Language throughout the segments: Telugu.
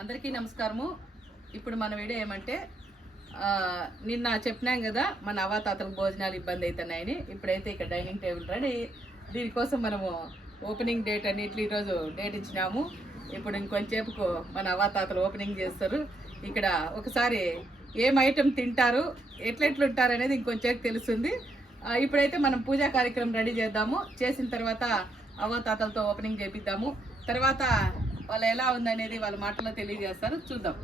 అందరికీ నమస్కారము. ఇప్పుడు మన వీడియో ఏమంటే నిన్న చెప్పినాం కదా మన అవాతాతలకు భోజనాలు ఇబ్బంది అవుతున్నాయని ఇప్పుడైతే ఇక్కడ డైనింగ్ టేబుల్ రెడీ. దీనికోసం మనము ఓపెనింగ్ డేట్ అన్నిటి ఈరోజు డేట్ ఇచ్చినాము. ఇప్పుడు ఇంకొంచేపుకు మన అవాతాతలు ఓపెనింగ్ చేస్తారు. ఇక్కడ ఒకసారి ఏం ఐటెం తింటారు ఎట్లెట్లుంటారు అనేది ఇంకొంచేపు తెలుస్తుంది. ఇప్పుడైతే మనం పూజా కార్యక్రమం రెడీ చేద్దాము. చేసిన తర్వాత అవతాతలతో ఓపెనింగ్ చేపిద్దాము. తర్వాత వాళ్ళు ఎలా ఉందనేది వాళ్ళ మాటలో తెలియజేస్తారు. చూద్దాం.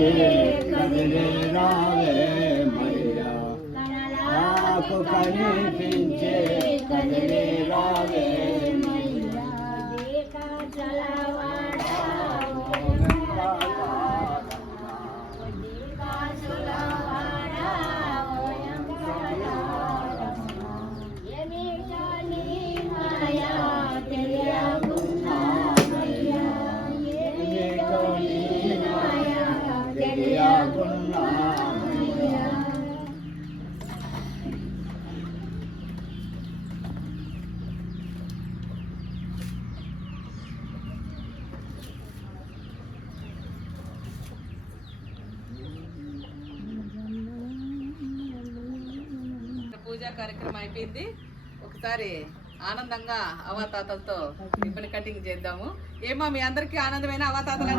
Shri Krishna. కార్యక్రమం అయిపోయింది ఒకసారి ఆనందంగా అవాతాతలతో రిబ్బన్ కటింగ్ చేద్దాము. ఏమో మీ అందరికి ఆనందమైన అవాతాతలు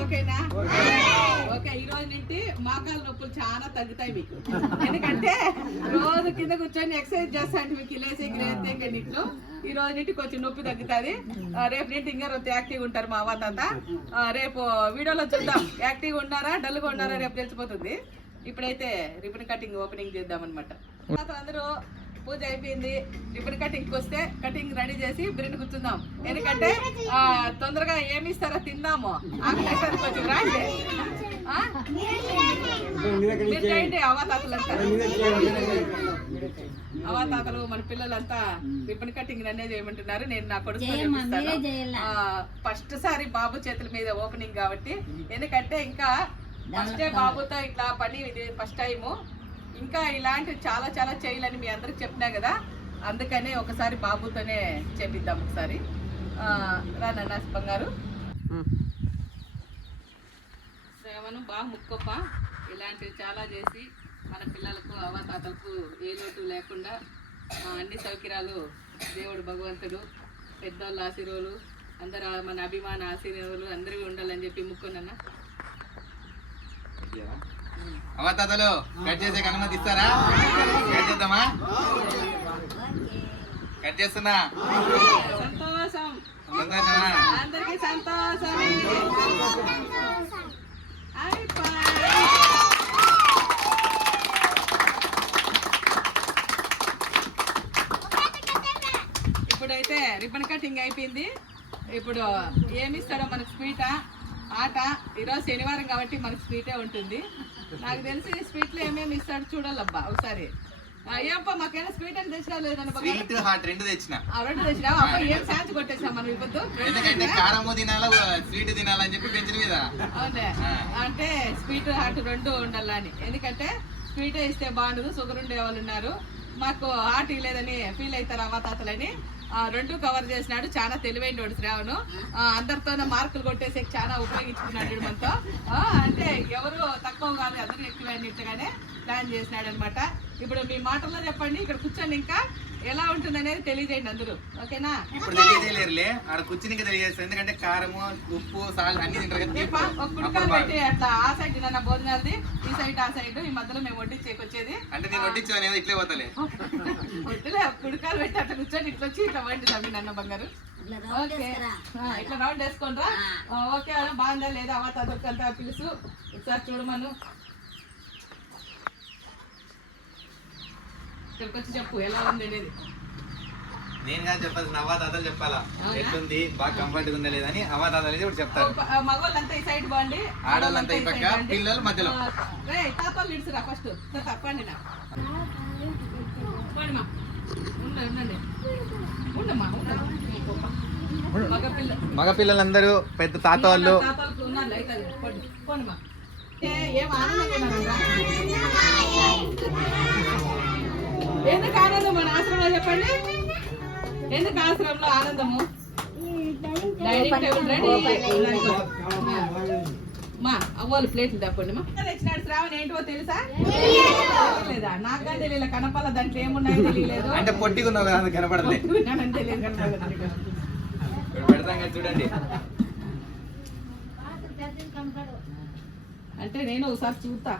ఓకేనా? ఓకే ఈ రోజు నుండి మోకాలు నొప్పులు చాలా తగ్గుతాయి మీకు. ఎందుకంటే రోజు కింద కూర్చొని ఎక్సర్సైజ్ చేస్తాను మీకు లేసి గ్రేతే కన్నిట్లో ఈ రోజు నుండి కొంచెం నొప్పి తగ్గుతుంది. రేపు నుండి ఇంకా రోజు యాక్టివ్గా ఉంటారు మా అవ్వతాత రేపు వీడియోలో చూద్దాం. యాక్టివ్గా ఉన్నారా డల్గా ఉన్నారా రేపు తెలిసిపోతుంది. ఇప్పుడైతే రిబ్బన్ కటింగ్ ఓపెనింగ్ చేద్దాం అనమాట అందరూ పూజ అయిపోయింది. రిబ్బన్ కటింగ్ వస్తే కటింగ్ రెడీ చేసి బిర్యానీ కూర్చుందాం. ఎందుకంటే తొందరగా ఏమి ఇస్తారో తిందాము. ఆకలి కొంచెం రాండి? మీరు చేయండి అవాతాతలు మన పిల్లలంతా రిబ్బన్ కటింగ్ అనేది ఏమంటున్నారు నేను నా కొడుకు ఫస్ట్ సారి బాబు చేతుల మీద ఓపెనింగ్ కాబట్టి ఎందుకంటే ఇంకా ఫస్ట్ బాబుతో ఇట్లా పని ఇది ఫస్ట్ టైము ఇంకా ఇలాంటివి చాలా చాలా చేయాలని మీ అందరికి చెప్పినా కదా అందుకనే ఒకసారి బాబుతోనే చేపిద్దాం ఒకసారి. ఆ, రా బంగారు. సేవను బాగా ముక్కొప్ప ఇలాంటివి చాలా చేసి మన పిల్లలకు అవతాతలకు ఏ లోటు లేకుండా అన్ని సౌకర్యాలు దేవుడు భగవంతుడు పెద్దోళ్ళ ఆశీర్వాలు అందరు మన అభిమాన ఆశీర్వాలు అందరివి ఉండాలని చెప్పి ముక్కునన్న? అవతాతలు కట్ చేసే అనుమతి ఇస్తారా? కట్ చేద్దామా? కట్ చేస్తున్నా? సంతోషం సంతోషమా? అందరికీ సంతోషం. ఇప్పుడైతే రిబ్బన్ కటింగ్ అయిపోయింది. ఇప్పుడు ఏమి ఇస్తాడో మనకు స్వీటా ఆట ఈరోజు శనివారం కాబట్టి మనకు స్వీటే ఉంటుంది. నాకు తెలిసి స్వీట్లో ఏమేమి ఇస్తాడు చూడాలబ్బా ఒకసారి. ఏంపా మాకైనా స్వీట్ అని తెచ్చినా స్వీట్ హాట్ రెండు తెచ్చిన. రెండు తెచ్చినావు అబ్బా ఏం శాంతి కొట్టేసినాం మనం ఇప్పుడు ఎందుకంటే కారము తినాలా స్వీట్ తినాలని చెప్పి పెంచిన మీద. అవునే. అంటే స్వీట్ హాట్ రెండు ఉండాలని. ఎందుకంటే స్వీట్ ఇస్తే బాగుండదు షుగర్ ఉండే వాళ్ళు ఉన్నారు. మాకు హాట్ లేదని ఫీల్ అవుతారు అవ్వతాతలని ఆ, రెండు కవర్ చేసినాడు చాలా తెలివైన వాడు శ్రావణు. అందరితోనే మార్కులు కొట్టేసి చాలా ఉపయోగించుకున్నాడు మనతో. ఆ, అంటే ఎవరు తక్కువ కాదు అందరూ ఎక్కువైనట్టుగానే ప్లాన్ చేసినాడు అనమాట ఇప్పుడు మీ మాటల్లో చెప్పండి ఇక్కడ కూర్చొని ఇంకా. ఎలా ఉంటుంది అనేది తెలియజేయండి అందరూ. ఓకేనా? ఇప్పుడు తెలియజేయలేరులే. ఆడ కూర్చుని తెలియజేస్తారు ఎందుకంటే కారము ఉప్పు సాల్ అన్ని తింటారు పెట్టి అట్లా ఆ సైడ్ నన్న భోజనాలది ఈ సైడ్ ఆ సైడ్ ఈ మధ్యలో మేము వడ్డించేకి వచ్చేది. అంటే నేను వడ్డించు అనేది ఇట్లే పోతలే. వద్దులే కుడికాలు పెట్టి అట్లా కూర్చొని ఇట్లా వచ్చి ఇట్లా వండి తమ్మి నన్న బంగారు. ఓకే. ఆ, ఇట్లా రౌండ్ వేసుకోండిరా ఆ, ఓకే బాగుందా లేదా? అవత అదొకంతా పిలుసు. ఒకసారి చూడమను ఇక్కడికి వచ్చి చెప్పు. ఎలా ఉంది అనేది. నేను కాదు చెప్పాల్సిన అవ్వ తాతలు చెప్పాలా? ఎట్లుంది? బాగా కంఫర్ట్ ఉందా లేదని అవ్వ తాతలు ఇప్పుడు చెప్తారు. మగవాళ్ళంతా ఈ సైడ్ బాండి ఆడవాళ్ళంతా ఈ పక్క, పిల్లలు మధ్యలో. తాతలు ఇడుచురా ఫస్ట్ తప్పండి నా. మగ పిల్ల. మగ పిల్లలందరూ పెద్ద తాత వాళ్ళు. ఏ, ఆనందంగా? ఎందుకు ఆనందం మన ఆశ్రమంలో చెప్పండి? ఎందుకు ఆశ్రమంలో ఆనందము? డైనింగ్ టేబుల్ మా అవ్వాలి ప్లేట్లు తప్పండి మా. శ్రావణ్ ఏంటో తెలుసా? నాకు కానీ తెలియలే కనపాల దాంట్లో ఏమున్నాయో తెలియలేదు. అంటే పొట్టిగా ఉన్నావు నాకు. కనపడలేదు పెడతాం కదా చూడండి. అంటే నేను ఒకసారి చూస్తా.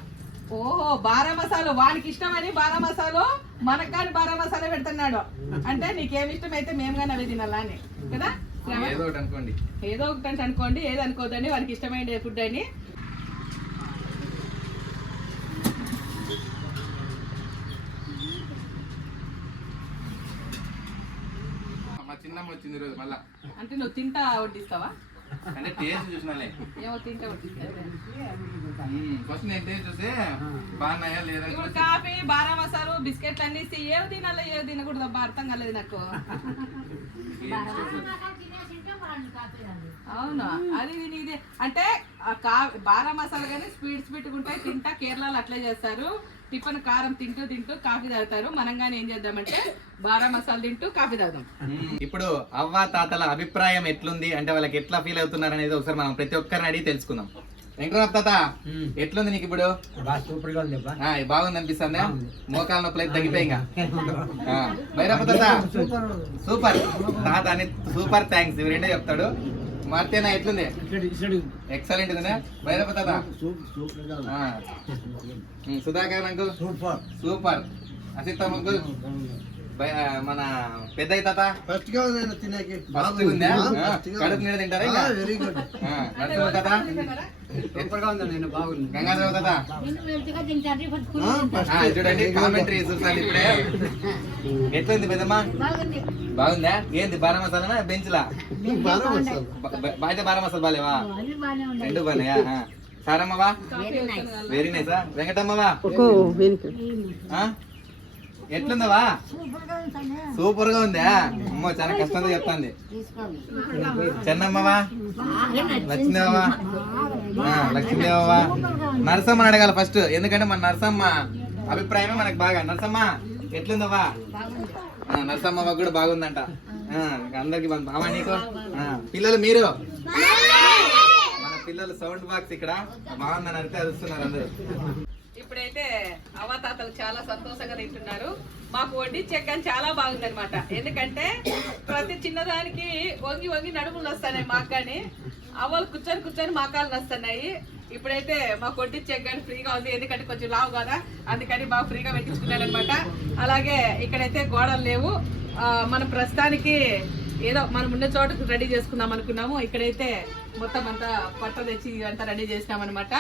ఓహో బారా మసాలా వానికి ఇష్టమని బారా మసాలా? మనకు కానీ బారా మసాలా పెడుతున్నాడు. అంటే నీకేమి ఇష్టం అయితే మేము కానీ అవి తినాలా అని. కదా? ఏదో ఒకటి అనుకోండి. ఏదో ఒకటి అంటే అనుకోండి ఏది అనుకోదండి వానికి ఇష్టమైన ఫుడ్ అని. మా చిన్నమ్మ వచ్చింది మళ్ళా. అంటే నువ్వు తింటా వడ్డిస్తావా? అంటే టేస్ట్ చూసినాలే. ఫస్ట్ నేను టేస్ట్ చూస్తే బాగున్నాయా లేదా ఇప్పుడు కాఫీ బారా మసాలు బిస్కెట్లు అన్ని ఏవి తినాలో ఏవి తినకూడదు అబ్బా అర్థం కాలేదు నాకు. అవును? అది ఇది. అంటే బారా మసాలా కానీ స్వీట్ స్వీట్ ఉంటాయి తింటా కేరళలో అట్లే చేస్తారు. టిఫిన్ కారం తింటూ తింటూ కాఫీ తాగుతారు. మనం కానీ ఏం చేద్దామంటే బారా మసాలా తింటూ కాఫీ తాగుదాం. ఇప్పుడు అవ్వ తాతల అభిప్రాయం ఎట్లుంది? అంటే వాళ్ళకి ఎట్లా ఫీల్ అవుతున్నారు అనేది ఒకసారి మనం ప్రతి ఒక్కరిని అడిగి తెలుసుకుందాం. వెంకటరావు తాత ఎట్లుంది నీకు ఇప్పుడు? సూపర్గా ఉంది ఆ, బాగుంది అనిపిస్తుందా? మోకాల నొప్పులు అయితే తగ్గిపోయి భైరప్ప తాత సూపర్. సూపర్. తాత అని సూపర్ థ్యాంక్స్ ఇవి రెండే చెప్తాడు. మార్తేనా ఎట్లుంది? ఎక్సలెంట్ ఉందా. ఉమ్, సుధాకర్ అంకుల్? సూపర్. సూపర్. అసితం అంకుల్? మన పెద్ద తాత ఫస్ట్గా తినేకి. మస్తు ఉందా? కడుపు మీద తింటారా ఇంకా? వెరీ గుడ్ నరసింహ తాత సూపర్గా ఉంది నేను బాగుంది గంగాధర తాత ఫస్ట్ ఆ, చూడండి కామెంటరీ చూస్తాను ఇప్పుడే. ఎట్లుంది పెద్దమ్మా? బాగుందా. ఏంది బారా మసాలానా బెంచ్లా బాగా బాయితే బారా మసాలా బాలేవా? రెండు బాగున్నాయా ఆ. సారమ్మవా? వెరీ నైసా వెంకటమ్మవా? ఆ? ఎట్లుందవా? సూపర్గా ఉందా? అమ్మో చాలా కష్టంతో చెప్తాంది. చెన్నమ్మవా? లక్ష్మీదేవా లక్ష్మీదేవా నరసమ్మని అడగాల ఫస్ట్. ఎందుకంటే మన నరసమ్మ అభిప్రాయమే మనకు బాగా. నరసమ్మ ఎట్లుందవ్వా? ఆ, నరసమ్మ కూడా బాగుందంట. అందరికి బావా నీకు? పిల్లలు మీరు? మన పిల్లలు సౌండ్ బాక్స్ ఇక్కడ. బాగుందని అంటే అరుస్తున్నారు అందరూ. ఇప్పుడైతే అవతాతలు చాలా సంతోషంగా తింటున్నారు. మాకు వడ్డించే కానీ చాలా బాగుంది అనమాట ఎందుకంటే ప్రతి చిన్నదానికి వంగి వంగి నడుములు వస్తున్నాయి మాకు కానీ అవ్వలు కూర్చొని కూర్చొని మాకాలు వస్తున్నాయి ఇప్పుడైతే మాకు వడ్డించే కానీ ఫ్రీగా ఉంది. ఎందుకంటే కొంచెం లావు కదా అందుకని బాగా ఫ్రీగా పెట్టించుకున్నాడు అనమాట అలాగే ఇక్కడైతే గోడలు లేవు. మన మనం ప్రస్తుతానికి ఏదో మనం ఉన్న చోటకు రెడీ చేసుకుందాం అనుకున్నాము. ఇక్కడైతే మొత్తం అంతా పట్ట తెచ్చి ఇదంతా రెడీ చేసినాం అనమాట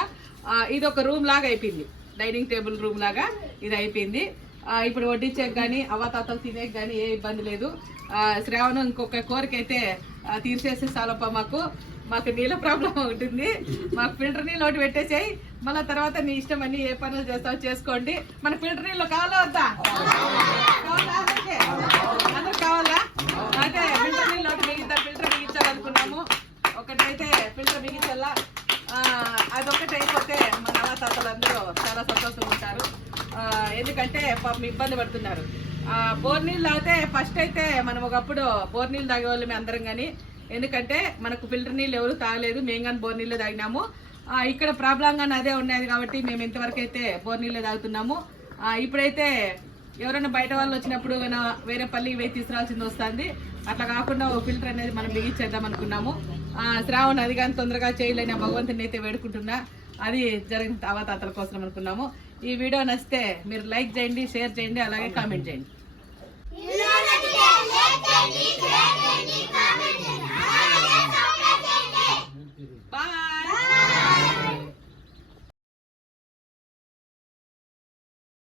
ఇది ఒక రూమ్ లాగా అయిపోయింది. డైనింగ్ టేబుల్ రూమ్ లాగా ఇది అయిపోయింది ఇప్పుడు వడ్డించేకి కానీ అవ్వతాతలు తినేకి కానీ ఏ ఇబ్బంది లేదు. శ్రావణం ఇంకొక కోరిక అయితే ఆ, తీర్చేస్తే చాలప్ప మాకు. మాకు నీళ్ళ ప్రాబ్లం ఉంటుంది. మాకు ఫిల్టర్ నీళ్ళు ఒకటి పెట్టేసాయి. మళ్ళీ తర్వాత నీ ఇష్టం అన్ని ఏ పనులు చేస్తావు చేసుకోండి. మన ఫిల్టర్ నీళ్ళు కావాలా వద్దా? కావాలా? కావాలా? అయితే ఫిల్టర్ నీళ్ళు ఒకటి మిగిలితే ఫిల్టర్ మిగించాలనుకున్నాము ఒకటైతే ఫిల్టర్ మిగించాలా ఆ, అదొకటి అయిపోతే మన అవ్వ తాతలందరూ చాలా సంతోషంగా ఉంటారు. ఎందుకంటే పాపం ఇబ్బంది పడుతున్నారు. బోర్ నీళ్ళు తాగితే ఫస్ట్ అయితే మనం ఒకప్పుడు బోర్ నీళ్ళు తాగేవాళ్ళమే అందరం కానీ ఎందుకంటే మనకు ఫిల్టర్ నీళ్ళు ఎవరు తాగలేదు మేము కానీ బోర్ నీళ్ళు తాగినాము. ఇక్కడ ప్రాబ్లం కానీ అదే ఉన్నది కాబట్టి మేము ఇంతవరకు అయితే బోర్ నీళ్ళే తాగుతున్నాము. ఇప్పుడైతే ఎవరైనా బయట వాళ్ళు వచ్చినప్పుడు వేరే పల్లికి పోయి తీసుకురావాల్సింది వస్తుంది. అట్లా కాకుండా ఓ ఫిల్టర్ అనేది మనం బిగించేద్దాం అనుకున్నాము. శ్రావణ్ అది కానీ తొందరగా చేయలేని భగవంతుని అయితే వేడుకుంటున్నా. అది జరిగిన అవతాతల కోసం అనుకున్నాము. ఈ వీడియో నచ్చితే మీరు లైక్ చేయండి షేర్ చేయండి అలాగే కామెంట్ చేయండి,